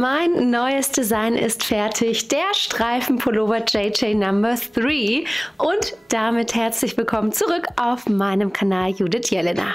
Mein neues Design ist fertig, der Streifenpullover JJ Number 3 und damit herzlich willkommen zurück auf meinem Kanal Judith Jelena.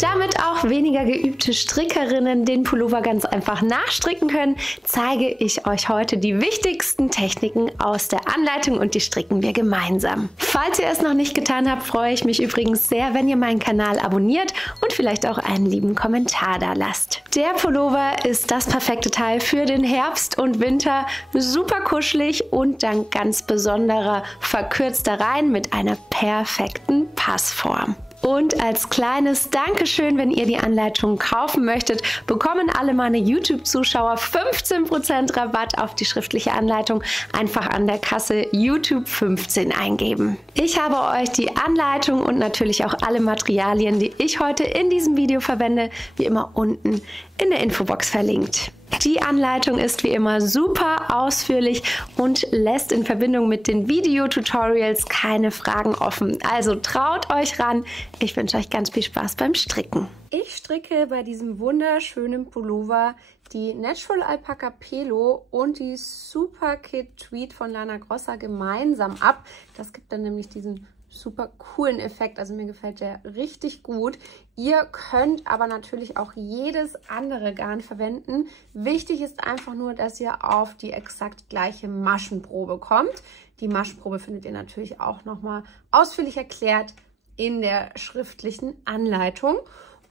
Damit auch weniger geübte Strickerinnen den Pullover ganz einfach nachstricken können, zeige ich euch heute die wichtigsten Techniken aus der Anleitung und die stricken wir gemeinsam. Falls ihr es noch nicht getan habt, freue ich mich übrigens sehr, wenn ihr meinen Kanal abonniert und vielleicht auch einen lieben Kommentar da lasst. Der Pullover ist das perfekte Teil für den Herbst und Winter, super kuschelig und dank ganz besonderer verkürzter Reihen mit einer perfekten Passform. Und als kleines Dankeschön, wenn ihr die Anleitung kaufen möchtet, bekommen alle meine YouTube-Zuschauer 15% Rabatt auf die schriftliche Anleitung. Einfach an der Kasse YouTube 15 eingeben. Ich habe euch die Anleitung und natürlich auch alle Materialien, die ich heute in diesem Video verwende, wie immer unten in der Infobox verlinkt. Die Anleitung ist wie immer super ausführlich und lässt in Verbindung mit den Videotutorials keine Fragen offen. Also traut euch ran. Ich wünsche euch ganz viel Spaß beim Stricken. Ich stricke bei diesem wunderschönen Pullover die Natural Alpaca Pelo und die Super Kid Tweed von Lana Grossa gemeinsam ab. Das gibt dann nämlich diesen super coolen Effekt, also mir gefällt der richtig gut. Ihr könnt aber natürlich auch jedes andere Garn verwenden. Wichtig ist einfach nur, dass ihr auf die exakt gleiche Maschenprobe kommt. Die Maschenprobe findet ihr natürlich auch nochmal ausführlich erklärt in der schriftlichen Anleitung.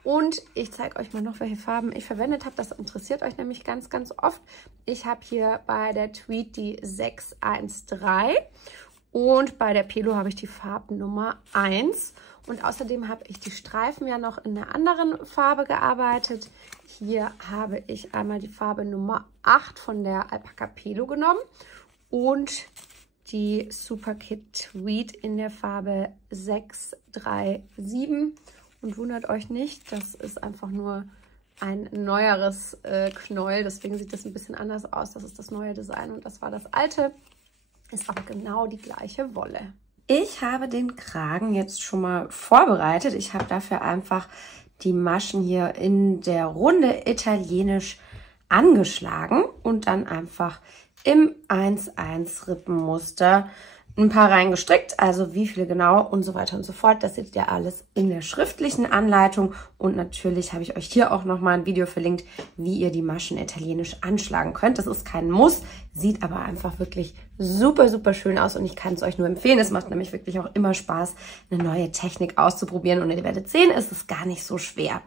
Und ich zeige euch mal noch, welche Farben ich verwendet habe. Das interessiert euch nämlich ganz, ganz oft. Ich habe hier bei der Tweed die 613. Und bei der Pelo habe ich die Farbnummer 1. Und außerdem habe ich die Streifen ja noch in einer anderen Farbe gearbeitet. Hier habe ich einmal die Farbe Nummer 8 von der Alpaca Pelo genommen und die Super Kid Tweed in der Farbe 637. Und wundert euch nicht, das ist einfach nur ein neueres Knäuel. Deswegen sieht das ein bisschen anders aus. Das ist das neue Design und das war das alte. Ist auch genau die gleiche Wolle. Ich habe den Kragen jetzt schon mal vorbereitet. Ich habe dafür einfach die Maschen hier in der Runde italienisch angeschlagen und dann einfach im 1-1 Rippenmuster ein paar reingestrickt, also wie viele genau und so weiter und so fort. Das seht ihr alles in der schriftlichen Anleitung und natürlich habe ich euch hier auch nochmal ein Video verlinkt, wie ihr die Maschen italienisch anschlagen könnt. Das ist kein Muss, sieht aber einfach wirklich super, super schön aus und ich kann es euch nur empfehlen. Es macht nämlich wirklich auch immer Spaß, eine neue Technik auszuprobieren und ihr werdet sehen, es ist gar nicht so schwer.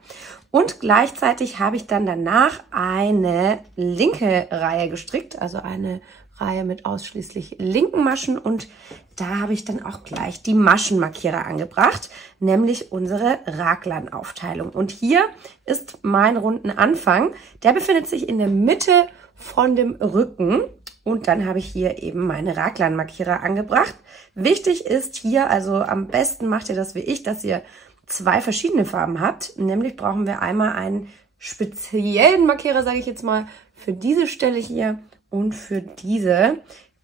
Und gleichzeitig habe ich dann danach eine linke Reihe gestrickt, also eine Reihe mit ausschließlich linken Maschen und da habe ich dann auch gleich die Maschenmarkierer angebracht, nämlich unsere Raglan-Aufteilung. Und hier ist mein runden Anfang, der befindet sich in der Mitte von dem Rücken und dann habe ich hier eben meine Raglan-Markierer angebracht. Wichtig ist hier, also am besten macht ihr das wie ich, dass ihr zwei verschiedene Farben habt, nämlich brauchen wir einmal einen speziellen Markierer, sage ich jetzt mal, für diese Stelle hier und für diese.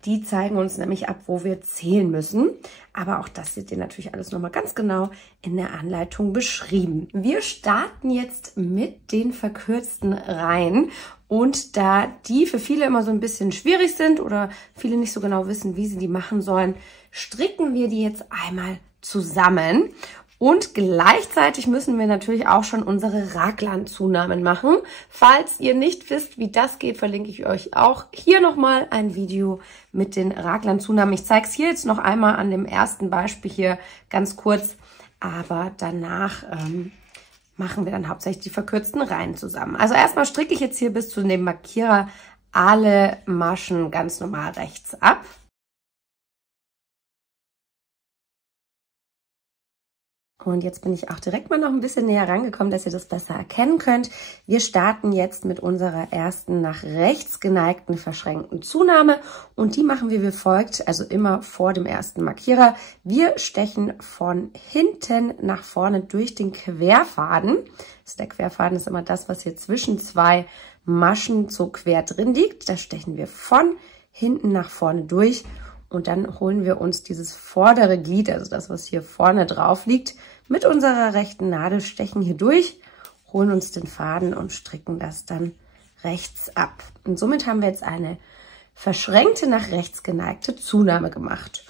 Die zeigen uns nämlich ab, wo wir zählen müssen. Aber auch das seht ihr natürlich alles nochmal ganz genau in der Anleitung beschrieben. Wir starten jetzt mit den verkürzten Reihen. Und da die für viele immer so ein bisschen schwierig sind oder viele nicht so genau wissen, wie sie die machen sollen, stricken wir die jetzt einmal zusammen. Und gleichzeitig müssen wir natürlich auch schon unsere Raglan-Zunahmen machen. Falls ihr nicht wisst, wie das geht, verlinke ich euch auch hier nochmal ein Video mit den Raglan-Zunahmen. Ich zeige es hier jetzt noch einmal an dem ersten Beispiel hier ganz kurz, aber danach machen wir dann hauptsächlich die verkürzten Reihen zusammen. Also erstmal stricke ich jetzt hier bis zu dem Markierer alle Maschen ganz normal rechts ab. Und jetzt bin ich auch direkt mal noch ein bisschen näher rangekommen, dass ihr das besser erkennen könnt. Wir starten jetzt mit unserer ersten nach rechts geneigten verschränkten Zunahme und die machen wir wie folgt, also immer vor dem ersten Markierer. Wir stechen von hinten nach vorne durch den Querfaden. Der Querfaden ist immer das, was hier zwischen zwei Maschen so quer drin liegt. Da stechen wir von hinten nach vorne durch. Und dann holen wir uns dieses vordere Glied, also das, was hier vorne drauf liegt, mit unserer rechten Nadel, stechen hier durch, holen uns den Faden und stricken das dann rechts ab. Und somit haben wir jetzt eine verschränkte, nach rechts geneigte Zunahme gemacht.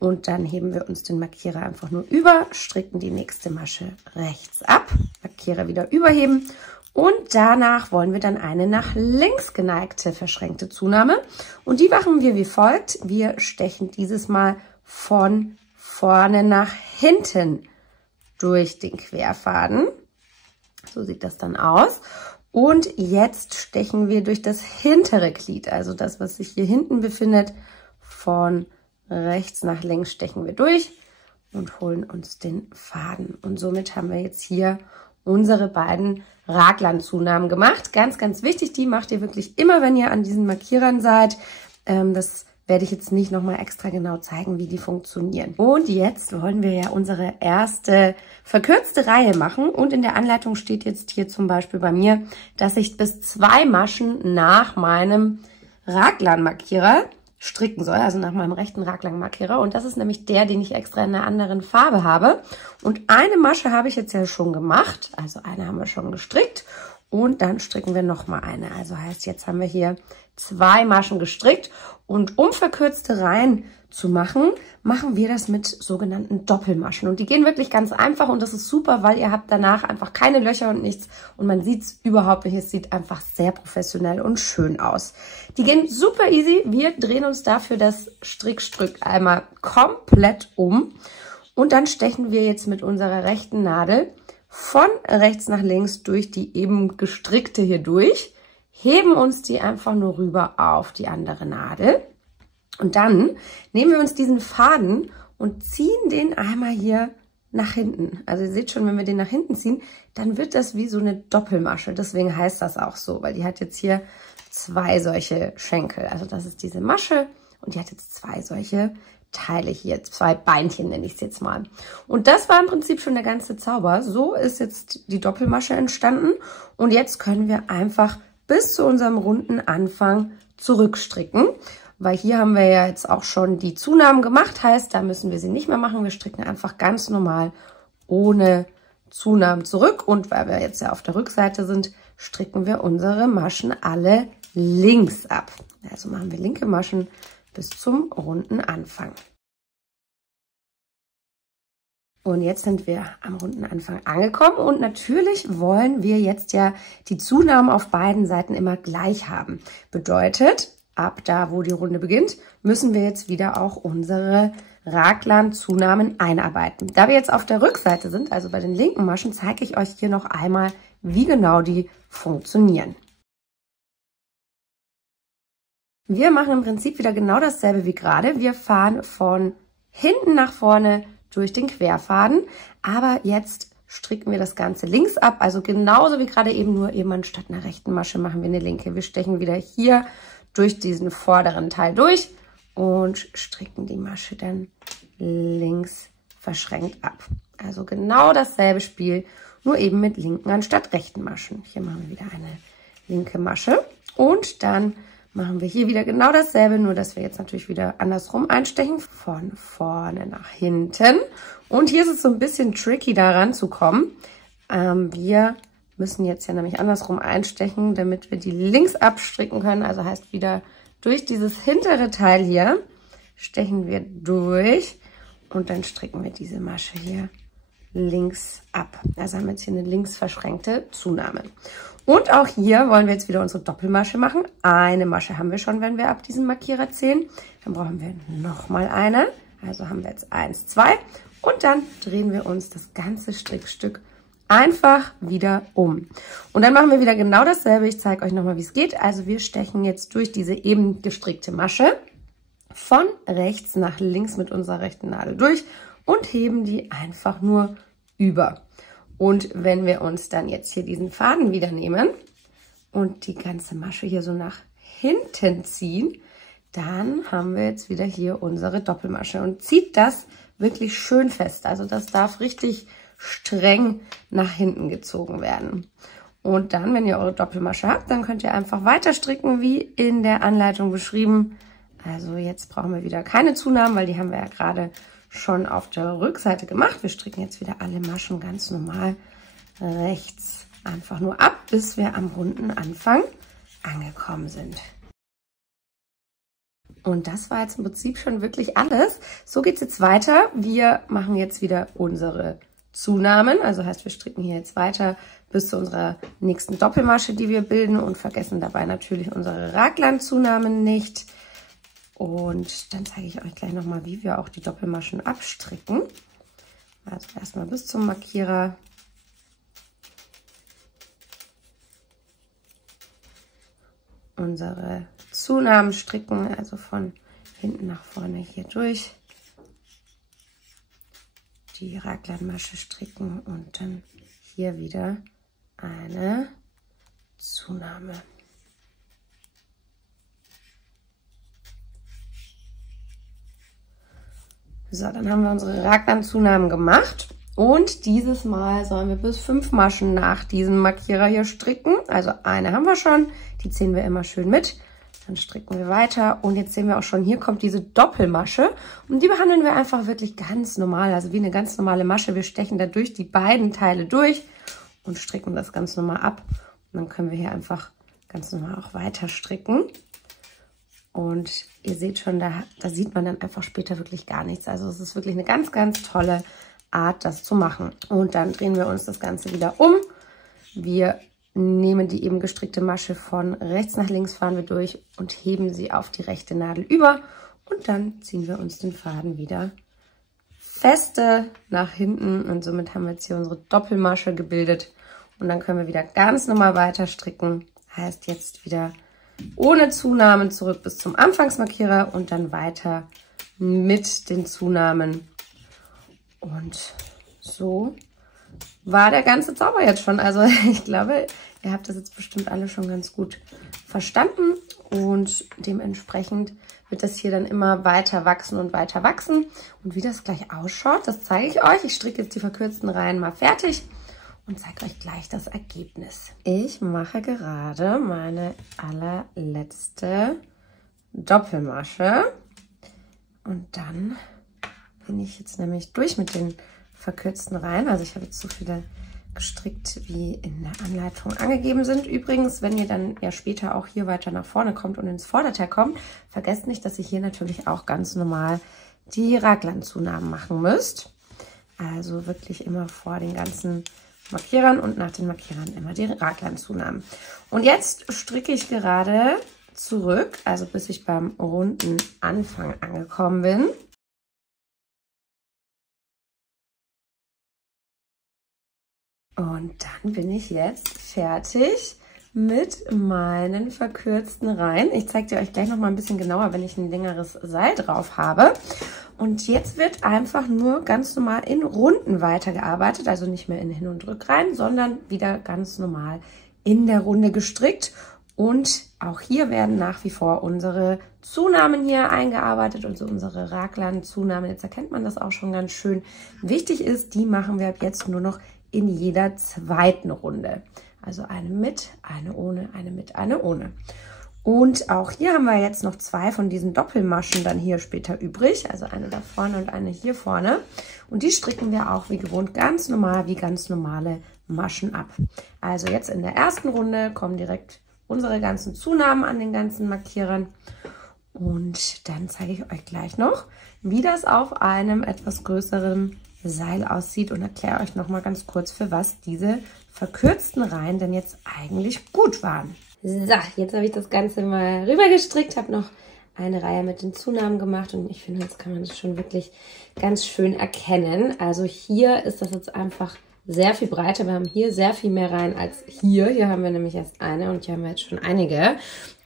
Und dann heben wir uns den Markierer einfach nur über, stricken die nächste Masche rechts ab, Markierer wieder überheben. Und danach wollen wir dann eine nach links geneigte verschränkte Zunahme. Und die machen wir wie folgt. Wir stechen dieses Mal von vorne nach hinten durch den Querfaden. So sieht das dann aus. Und jetzt stechen wir durch das hintere Glied, also das, was sich hier hinten befindet. Von rechts nach links stechen wir durch und holen uns den Faden. Und somit haben wir jetzt hier unsere beiden Raglan-Zunahmen gemacht. Ganz, ganz wichtig, die macht ihr wirklich immer, wenn ihr an diesen Markierern seid. Das werde ich jetzt nicht nochmal extra genau zeigen, wie die funktionieren. Und jetzt wollen wir ja unsere erste verkürzte Reihe machen. Und in der Anleitung steht jetzt hier zum Beispiel bei mir, dass ich bis 2 Maschen nach meinem Raglan-Markierer stricken soll, also nach meinem rechten Raglan-Markierer. Und das ist nämlich der, den ich extra in einer anderen Farbe habe. Und eine Masche habe ich jetzt ja schon gemacht, also eine haben wir schon gestrickt. Und dann stricken wir nochmal eine. Also heißt, jetzt haben wir hier 2 Maschen gestrickt. Und um verkürzte Reihen zu machen, machen wir das mit sogenannten Doppelmaschen. Und die gehen wirklich ganz einfach und das ist super, weil ihr habt danach einfach keine Löcher und nichts und man sieht es überhaupt nicht. Es sieht einfach sehr professionell und schön aus. Die gehen super easy. Wir drehen uns dafür das Strickstück einmal komplett um und dann stechen wir jetzt mit unserer rechten Nadel von rechts nach links durch die eben gestrickte hier durch, heben uns die einfach nur rüber auf die andere Nadel. Und dann nehmen wir uns diesen Faden und ziehen den einmal hier nach hinten. Also ihr seht schon, wenn wir den nach hinten ziehen, dann wird das wie so eine Doppelmasche. Deswegen heißt das auch so, weil die hat jetzt hier 2 solche Schenkel. Also das ist diese Masche und die hat jetzt 2 solche Teile hier, 2 Beinchen nenne ich es jetzt mal. Und das war im Prinzip schon der ganze Zauber. So ist jetzt die Doppelmasche entstanden und jetzt können wir einfach bis zu unserem runden Anfang zurückstricken. Weil hier haben wir ja jetzt auch schon die Zunahmen gemacht, heißt, da müssen wir sie nicht mehr machen. Wir stricken einfach ganz normal ohne Zunahmen zurück. Und weil wir jetzt ja auf der Rückseite sind, stricken wir unsere Maschen alle links ab. Also machen wir linke Maschen bis zum runden Anfang. Und jetzt sind wir am runden Anfang angekommen und natürlich wollen wir jetzt ja die Zunahmen auf beiden Seiten immer gleich haben. Bedeutet, ab da, wo die Runde beginnt, müssen wir jetzt wieder auch unsere Raglan-Zunahmen einarbeiten. Da wir jetzt auf der Rückseite sind, also bei den linken Maschen, zeige ich euch hier noch einmal, wie genau die funktionieren. Wir machen im Prinzip wieder genau dasselbe wie gerade. Wir fahren von hinten nach vorne durch den Querfaden, aber jetzt stricken wir das Ganze links ab, also genauso wie gerade eben, nur eben anstatt einer rechten Masche machen wir eine linke. Wir stechen wieder hier durch diesen vorderen Teil durch und stricken die Masche dann links verschränkt ab. Also genau dasselbe Spiel, nur eben mit linken anstatt rechten Maschen. Hier machen wir wieder eine linke Masche und dann machen wir hier wieder genau dasselbe, nur dass wir jetzt natürlich wieder andersrum einstechen, von vorne nach hinten. Und hier ist es so ein bisschen tricky, da ranzukommen. Wir müssen jetzt ja nämlich andersrum einstechen, damit wir die links abstricken können. Also heißt wieder durch dieses hintere Teil hier stechen wir durch und dann stricken wir diese Masche hier links ab. Also haben wir jetzt hier eine links verschränkte Zunahme. Und auch hier wollen wir jetzt wieder unsere Doppelmasche machen. Eine Masche haben wir schon, wenn wir ab diesem Markierer zählen. Dann brauchen wir nochmal eine. Also haben wir jetzt 1, 2 und dann drehen wir uns das ganze Strickstück einfach wieder um. Und dann machen wir wieder genau dasselbe. Ich zeige euch nochmal, wie es geht. Also wir stechen jetzt durch diese eben gestrickte Masche von rechts nach links mit unserer rechten Nadel durch und heben die einfach nur über. Und wenn wir uns dann jetzt hier diesen Faden wieder nehmen und die ganze Masche hier so nach hinten ziehen, dann haben wir jetzt wieder hier unsere Doppelmasche und zieht das wirklich schön fest. Also das darf richtig streng nach hinten gezogen werden. Und dann, wenn ihr eure Doppelmasche habt, dann könnt ihr einfach weiter stricken, wie in der Anleitung beschrieben. Also jetzt brauchen wir wieder keine Zunahmen, weil die haben wir ja gerade schon auf der Rückseite gemacht. Wir stricken jetzt wieder alle Maschen ganz normal rechts einfach nur ab, bis wir am runden Anfang angekommen sind. Und das war jetzt im Prinzip schon wirklich alles. So geht es jetzt weiter. Wir machen jetzt wieder unsere Zunahmen. Also heißt, wir stricken hier jetzt weiter bis zu unserer nächsten Doppelmasche, die wir bilden und vergessen dabei natürlich unsere Raglan-Zunahmen nicht. Und dann zeige ich euch gleich nochmal, wie wir auch die Doppelmaschen abstricken. Also erstmal bis zum Markierer. Unsere Zunahmen stricken, also von hinten nach vorne hier durch. Die Raglanmasche stricken und dann hier wieder eine Zunahme. So, dann haben wir unsere Raglan-Zunahmen gemacht und dieses Mal sollen wir bis 5 Maschen nach diesem Markierer hier stricken. Also eine haben wir schon, die ziehen wir immer schön mit. Dann stricken wir weiter und jetzt sehen wir auch schon, hier kommt diese Doppelmasche und die behandeln wir einfach wirklich ganz normal, also wie eine ganz normale Masche. Wir stechen da durch die beiden Teile durch und stricken das ganz normal ab. Und dann können wir hier einfach ganz normal auch weiter stricken. Und ihr seht schon, da sieht man dann einfach später wirklich gar nichts. Also es ist wirklich eine ganz, ganz tolle Art, das zu machen. Und dann drehen wir uns das Ganze wieder um. Wir nehmen die eben gestrickte Masche von rechts nach links, fahren wir durch und heben sie auf die rechte Nadel über. Und dann ziehen wir uns den Faden wieder feste nach hinten. Und somit haben wir jetzt hier unsere Doppelmasche gebildet. Und dann können wir wieder ganz normal weiter stricken. Heißt jetzt wieder ohne Zunahmen zurück bis zum Anfangsmarkierer und dann weiter mit den Zunahmen. Und so war der ganze Zauber jetzt schon. Also ich glaube, ihr habt das jetzt bestimmt alle schon ganz gut verstanden. Und dementsprechend wird das hier dann immer weiter wachsen und weiter wachsen. Und wie das gleich ausschaut, das zeige ich euch. Ich stricke jetzt die verkürzten Reihen mal fertig und zeige euch gleich das Ergebnis. Ich mache gerade meine allerletzte Doppelmasche und dann bin ich jetzt nämlich durch mit den verkürzten Reihen. Also ich habe jetzt so viele gestrickt, wie in der Anleitung angegeben sind. Übrigens, wenn ihr dann ja später auch hier weiter nach vorne kommt und ins Vorderteil kommt, vergesst nicht, dass ihr hier natürlich auch ganz normal die Raglan-Zunahmen machen müsst. Also wirklich immer vor den ganzen Markierern und nach den Markierern immer die Raglan-Zunahmen. Und jetzt stricke ich gerade zurück, also bis ich beim runden Anfang angekommen bin. Und dann bin ich jetzt fertig mit meinen verkürzten Reihen. Ich zeige dir euch gleich noch mal ein bisschen genauer, wenn ich ein längeres Seil drauf habe. Und jetzt wird einfach nur ganz normal in Runden weitergearbeitet, also nicht mehr in Hin- und Rückreihen, sondern wieder ganz normal in der Runde gestrickt. Und auch hier werden nach wie vor unsere Zunahmen hier eingearbeitet, also unsere Raglan-Zunahmen. Jetzt erkennt man das auch schon ganz schön. Wichtig ist, die machen wir ab jetzt nur noch in jeder zweiten Runde. Also eine mit, eine ohne, eine mit, eine ohne. Und auch hier haben wir jetzt noch 2 von diesen Doppelmaschen dann hier später übrig. Also eine da vorne und eine hier vorne. Und die stricken wir auch wie gewohnt ganz normal, wie ganz normale Maschen ab. Also jetzt in der ersten Runde kommen direkt unsere ganzen Zunahmen an den ganzen Markierern. Und dann zeige ich euch gleich noch, wie das auf einem etwas größeren Seil aussieht und erkläre euch noch mal ganz kurz, für was diese verkürzten Reihen denn jetzt eigentlich gut waren. So, jetzt habe ich das Ganze mal rüber gestrickt, habe noch eine Reihe mit den Zunahmen gemacht und ich finde, jetzt kann man das schon wirklich ganz schön erkennen. Also hier ist das jetzt einfach sehr viel breiter. Wir haben hier sehr viel mehr Reihen als hier. Hier haben wir nämlich erst eine und hier haben wir jetzt schon einige.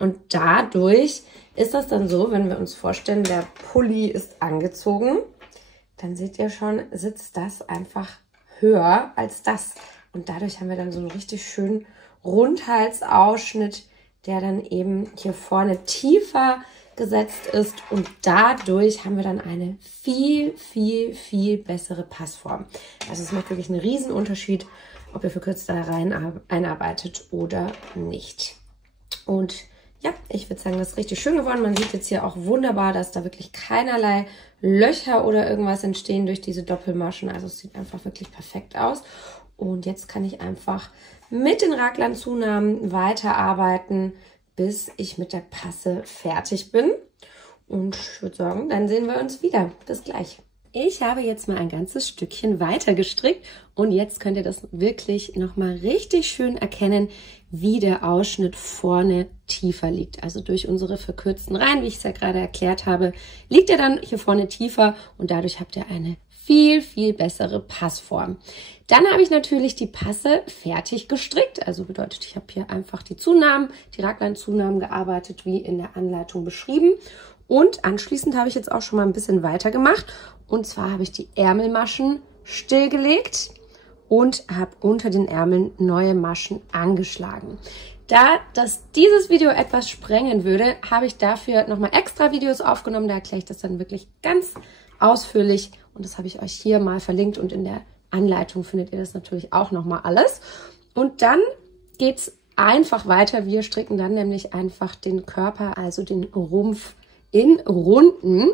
Und dadurch ist das dann so, wenn wir uns vorstellen, der Pulli ist angezogen, dann seht ihr schon, sitzt das einfach höher als das. Und dadurch haben wir dann so einen richtig schönen Rundhalsausschnitt, der dann eben hier vorne tiefer gesetzt ist. Und dadurch haben wir dann eine viel, viel, viel bessere Passform. Also es macht wirklich einen riesen Unterschied, ob ihr verkürzte Reihen einarbeitet oder nicht. Und ja, ich würde sagen, das ist richtig schön geworden. Man sieht jetzt hier auch wunderbar, dass da wirklich keinerlei Löcher oder irgendwas entstehen durch diese Doppelmaschen. Also es sieht einfach wirklich perfekt aus. Und jetzt kann ich einfach mit den Raglanzunahmen weiterarbeiten, bis ich mit der Passe fertig bin. Und ich würde sagen, dann sehen wir uns wieder. Bis gleich. Ich habe jetzt mal ein ganzes Stückchen weiter gestrickt und jetzt könnt ihr das wirklich nochmal richtig schön erkennen, wie der Ausschnitt vorne tiefer liegt. Also durch unsere verkürzten Reihen, wie ich es ja gerade erklärt habe, liegt er dann hier vorne tiefer und dadurch habt ihr eine viel, viel bessere Passform. Dann habe ich natürlich die Passe fertig gestrickt. Also bedeutet, ich habe hier einfach die Zunahmen, die Raglanzunahmen gearbeitet, wie in der Anleitung beschrieben. Und anschließend habe ich jetzt auch schon mal ein bisschen weiter gemacht. Und zwar habe ich die Ärmelmaschen stillgelegt und habe unter den Ärmeln neue Maschen angeschlagen. Da dieses Video etwas sprengen würde, habe ich dafür nochmal extra Videos aufgenommen. Da erkläre ich das dann wirklich ganz ausführlich. Und das habe ich euch hier mal verlinkt. Und in der Anleitung findet ihr das natürlich auch nochmal alles. Und dann geht es einfach weiter. Wir stricken dann nämlich einfach den Körper, also den Rumpf, in Runden.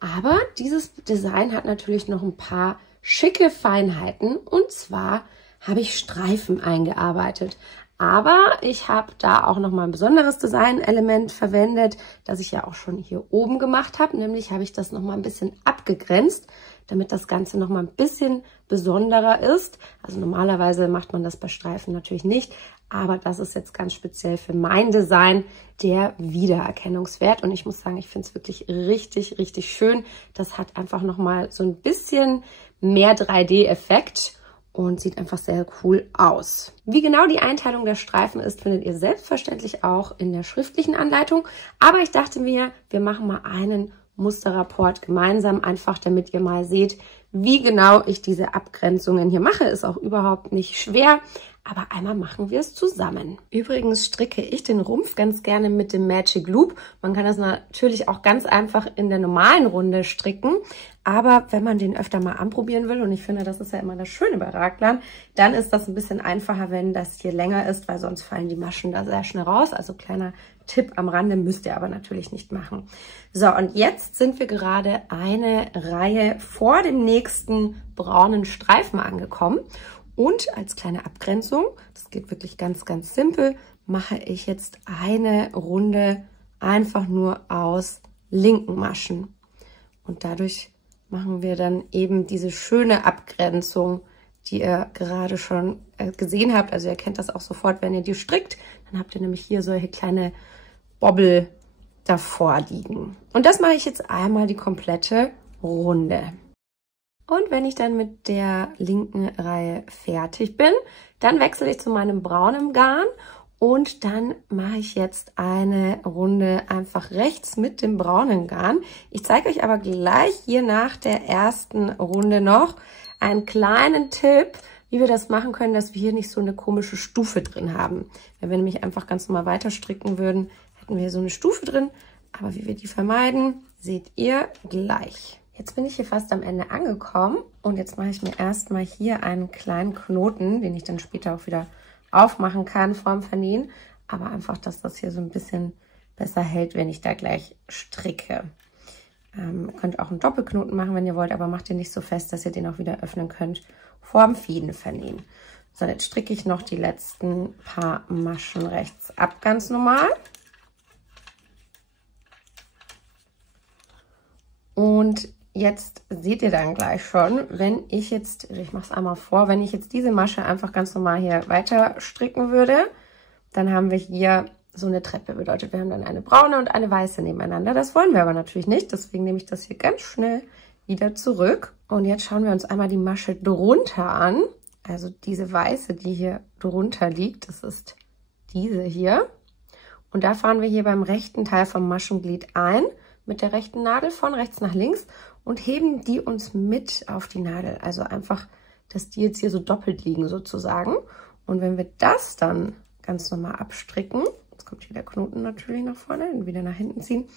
Aber dieses Design hat natürlich noch ein paar schicke Feinheiten. Und zwar habe ich Streifen eingearbeitet. Aber ich habe da auch noch mal ein besonderes Designelement verwendet, das ich ja auch schon hier oben gemacht habe. Nämlich habe ich das noch mal ein bisschen abgegrenzt, damit das Ganze noch mal ein bisschen besonderer ist. Also normalerweise macht man das bei Streifen natürlich nicht. Aber das ist jetzt ganz speziell für mein Design der Wiedererkennungswert. Und ich muss sagen, ich finde es wirklich richtig, richtig schön. Das hat einfach nochmal so ein bisschen mehr 3D-Effekt und sieht einfach sehr cool aus. Wie genau die Einteilung der Streifen ist, findet ihr selbstverständlich auch in der schriftlichen Anleitung. Aber ich dachte mir, wir machen mal einen Musterrapport gemeinsam, einfach damit ihr mal seht, wie genau ich diese Abgrenzungen hier mache. Ist auch überhaupt nicht schwer. Aber einmal machen wir es zusammen. Übrigens stricke ich den Rumpf ganz gerne mit dem Magic Loop. Man kann das natürlich auch ganz einfach in der normalen Runde stricken. Aber wenn man den öfter mal anprobieren will, und ich finde, das ist ja immer das Schöne bei Raglern, dann ist das ein bisschen einfacher, wenn das hier länger ist, weil sonst fallen die Maschen da sehr schnell raus. Also kleiner Tipp am Rande, müsst ihr aber natürlich nicht machen. So, und jetzt sind wir gerade eine Reihe vor dem nächsten braunen Streifen angekommen. Und als kleine Abgrenzung, das geht wirklich ganz, ganz simpel, mache ich jetzt eine Runde einfach nur aus linken Maschen. Und dadurch machen wir dann eben diese schöne Abgrenzung, die ihr gerade schon gesehen habt. Also ihr kennt das auch sofort, wenn ihr die strickt. Dann habt ihr nämlich hier solche kleine Bobbel davor liegen. Und das mache ich jetzt einmal die komplette Runde. Und wenn ich dann mit der linken Reihe fertig bin, dann wechsle ich zu meinem braunen Garn und dann mache ich jetzt eine Runde einfach rechts mit dem braunen Garn. Ich zeige euch aber gleich hier nach der ersten Runde noch einen kleinen Tipp, wie wir das machen können, dass wir hier nicht so eine komische Stufe drin haben. Wenn wir nämlich einfach ganz normal weiter stricken würden, hätten wir hier so eine Stufe drin. Aber wie wir die vermeiden, seht ihr gleich. Jetzt bin ich hier fast am Ende angekommen und jetzt mache ich mir erstmal hier einen kleinen Knoten, den ich dann später auch wieder aufmachen kann vorm Vernähen. Aber einfach, dass das hier so ein bisschen besser hält, wenn ich da gleich stricke. Ihr könnt auch einen Doppelknoten machen, wenn ihr wollt, aber macht den nicht so fest, dass ihr den auch wieder öffnen könnt vorm Fädenvernähen. So, jetzt stricke ich noch die letzten paar Maschen rechts ab, ganz normal. Und jetzt seht ihr dann gleich schon, wenn ich jetzt, ich mache es einmal vor, wenn ich jetzt diese Masche einfach ganz normal hier weiter stricken würde, dann haben wir hier so eine Treppe. Bedeutet, wir haben dann eine braune und eine weiße nebeneinander. Das wollen wir aber natürlich nicht, deswegen nehme ich das hier ganz schnell wieder zurück. Und jetzt schauen wir uns einmal die Masche drunter an. Also diese weiße, die hier drunter liegt, das ist diese hier. Und da fahren wir hier beim rechten Teil vom Maschenglied ein, mit der rechten Nadel von rechts nach links und heben die uns mit auf die Nadel. Also einfach dass die jetzt hier so doppelt liegen sozusagen. Und wenn wir das dann ganz normal abstricken, jetzt kommt hier der Knoten natürlich nach vorne und wieder nach hinten ziehen,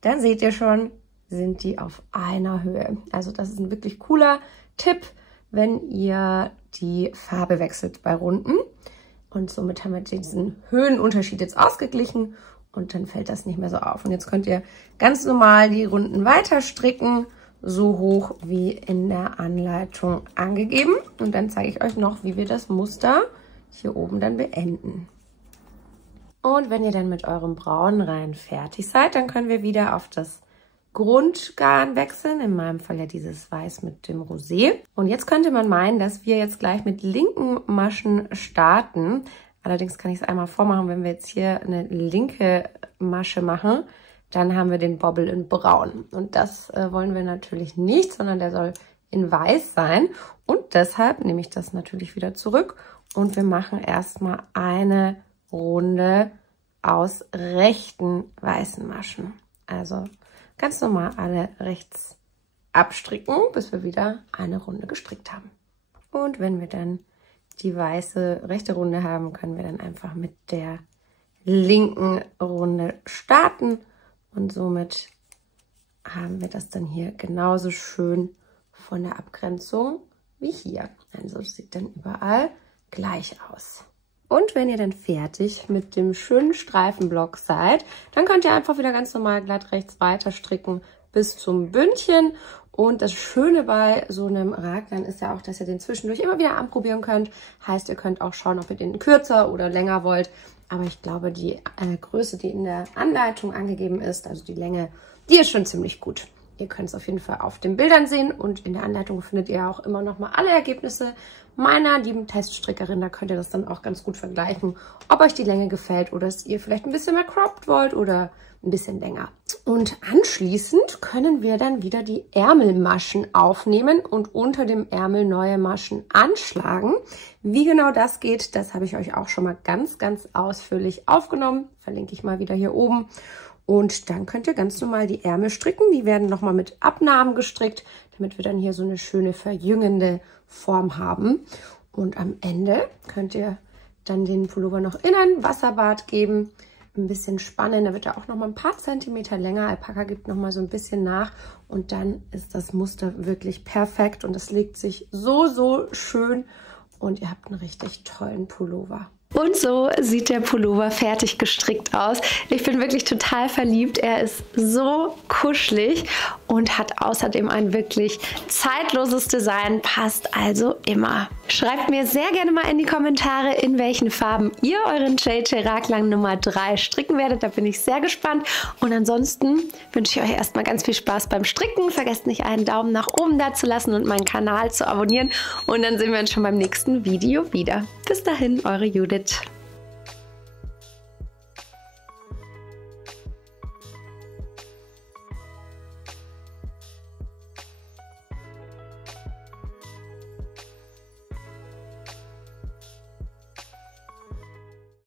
dann seht ihr schon, sind die auf einer Höhe. Also das ist ein wirklich cooler Tipp, wenn ihr die Farbe wechselt bei Runden. Und somit haben wir diesen Höhenunterschied jetzt ausgeglichen und dann fällt das nicht mehr so auf. Und jetzt könnt ihr ganz normal die Runden weiter stricken, so hoch wie in der Anleitung angegeben. Und dann zeige ich euch noch, wie wir das Muster hier oben dann beenden. Und wenn ihr dann mit eurem Braunreihen fertig seid, dann können wir wieder auf das Grundgarn wechseln, in meinem Fall ja dieses Weiß mit dem Rosé. Und jetzt könnte man meinen, dass wir jetzt gleich mit linken Maschen starten. Allerdings kann ich es einmal vormachen, wenn wir jetzt hier eine linke Masche machen, dann haben wir den Bobbel in Braun. Und das wollen wir natürlich nicht, sondern der soll in Weiß sein. Und deshalb nehme ich das natürlich wieder zurück und wir machen erstmal eine Runde aus rechten weißen Maschen. Also ganz normal alle rechts abstricken, bis wir wieder eine Runde gestrickt haben. Und wenn wir dann die weiße rechte Runde haben, können wir dann einfach mit der linken Runde starten. Und somit haben wir das dann hier genauso schön von der Abgrenzung wie hier. Also es sieht dann überall gleich aus. Und wenn ihr dann fertig mit dem schönen Streifenblock seid, dann könnt ihr einfach wieder ganz normal glatt rechts weiter stricken bis zum Bündchen. Und das Schöne bei so einem Raglan ist ja auch, dass ihr den zwischendurch immer wieder anprobieren könnt. Heißt, ihr könnt auch schauen, ob ihr den kürzer oder länger wollt. Aber ich glaube, die Größe, die in der Anleitung angegeben ist, also die Länge, die ist schon ziemlich gut. Ihr könnt es auf jeden Fall auf den Bildern sehen und in der Anleitung findet ihr auch immer noch mal alle Ergebnisse meiner lieben Teststrickerin. Da könnt ihr das dann auch ganz gut vergleichen, ob euch die Länge gefällt oder dass ihr vielleicht ein bisschen mehr cropped wollt oder ein bisschen länger. Und anschließend können wir dann wieder die Ärmelmaschen aufnehmen und unter dem Ärmel neue Maschen anschlagen. Wie genau das geht, das habe ich euch auch schon mal ganz, ganz ausführlich aufgenommen. Verlinke ich mal wieder hier oben. Und dann könnt ihr ganz normal die Ärmel stricken. Die werden nochmal mit Abnahmen gestrickt, damit wir dann hier so eine schöne verjüngende Form haben. Und am Ende könnt ihr dann den Pullover noch in ein Wasserbad geben. Ein bisschen spannen, da wird er auch nochmal ein paar Zentimeter länger. Alpaka gibt nochmal so ein bisschen nach. Und dann ist das Muster wirklich perfekt. Und es legt sich so, so schön. Und ihr habt einen richtig tollen Pullover. Und so sieht der Pullover fertig gestrickt aus. Ich bin wirklich total verliebt. Er ist so kuschelig und hat außerdem ein wirklich zeitloses Design, passt also immer. Schreibt mir sehr gerne mal in die Kommentare, in welchen Farben ihr euren JJ Raglan Nummer 3 stricken werdet. Da bin ich sehr gespannt. Und ansonsten wünsche ich euch erstmal ganz viel Spaß beim Stricken. Vergesst nicht, einen Daumen nach oben da zu lassen und meinen Kanal zu abonnieren. Und dann sehen wir uns schon beim nächsten Video wieder. Bis dahin, eure Judith.